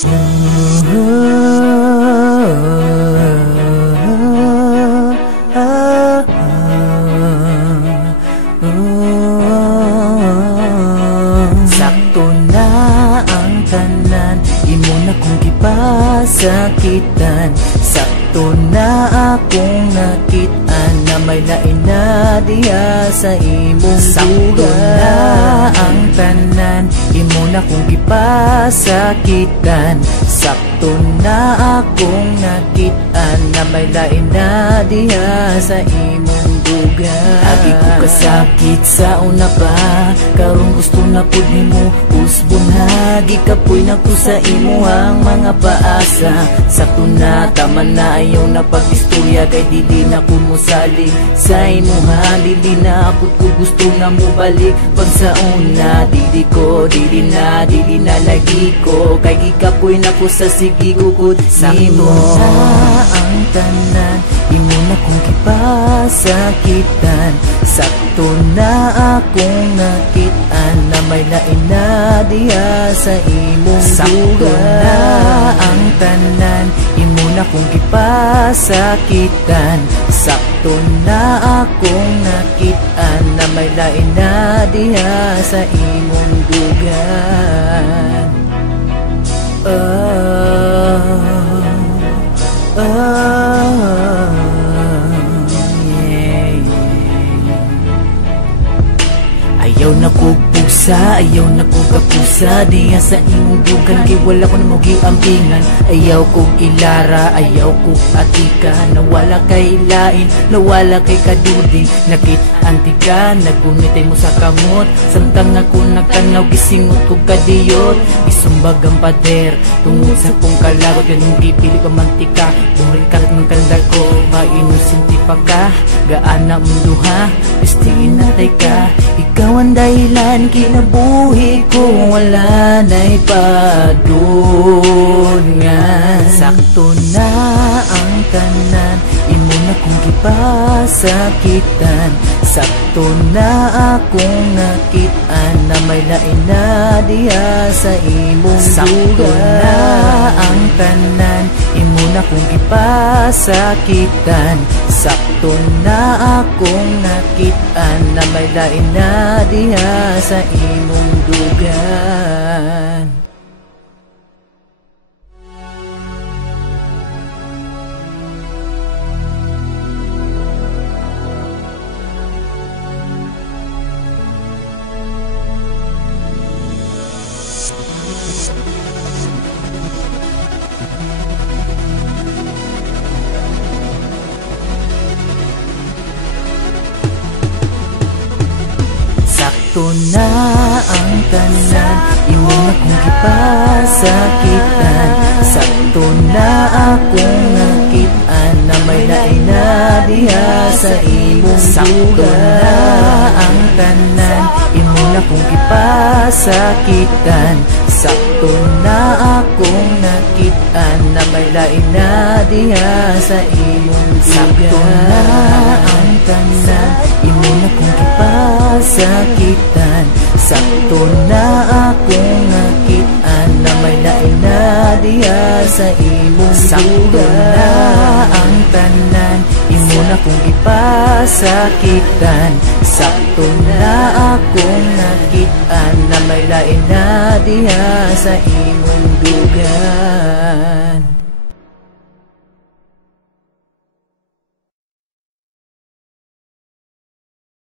Sakto na ang tanan, imo na kong gipasakitan. Sakto na akong nakitaan na may lain na diha sa imong lugar. Sakto na ang tanan, imo na kong gipasakitan. Sakto na akong nakitaan na may lain na diha sa imong lugar. Agi ko kasakit sa una pa, karon gusto na pud nimo usbon. Hagi kapoy na ko sa imo ang mga paasa. Sakto na, tama na, ayaw na pag-istorya, kay dili na ko musali sa imo ha. Dili na pud ko gusto na mo balik pag sa una. Dili na lagi ko, kay gikapoy na ko sa sige gugod nimo. Sakto na ang tanan, imo na kong gipasakitan. Sakto na akong nakitaan na may lain na diha sa imong lugar. Sakto na ang tanan, imo na kong gipasakitan. Sakto na akong nakitaan na may lain na diha sa imong lugar. Ayaw na ko pusa, ayaw na ko kapusa diha sa imong dugan, kay wala ko na mo giambingan. Ayaw ko ilara, ayaw ko atika, nawala kay lain, nawala kay kadudi. Nakit antika, nagunitay mo sa kamot, samtang ako nagtanaw gisingot ko kadiyot. Isumbag ang pader, tungod sa kong kalagot, ganun gipili ka mantika. Bumril ka ng kanda ko, mainusinti pa ka, gaana mong luha, pistiin natay ka. Ikaw ang dahilan, kinabuhi ko, wala na'y padungan. Sakto na ang tanan, imo na kong gipasakitan. Sakto na akong nakitaan na may lain na diha sa imong lugar. Sakto na ang tanan, imo na kong gipasakitan. Sakto na akong nakitaan na may lain na diha sa imong lugar. Sakto na ang tanan, imo na kong gipasakitan. Sakto na akong nakitaan na may lain na diha sa imong lugar. Sakto na ang tanan, imo na kong gipasakitan. Sakto na akong nakitaan na may lain na diha sa imong lugar. Sakto na ang tanan, imo na kong gipasakitan. Sakto na akong nakitaan na may lain na diha sa imong lugar. Sakto na ang tanan, imo na kong gipasakitan. Sakto na akong nakitaan na may lain na diha sa imong lugar.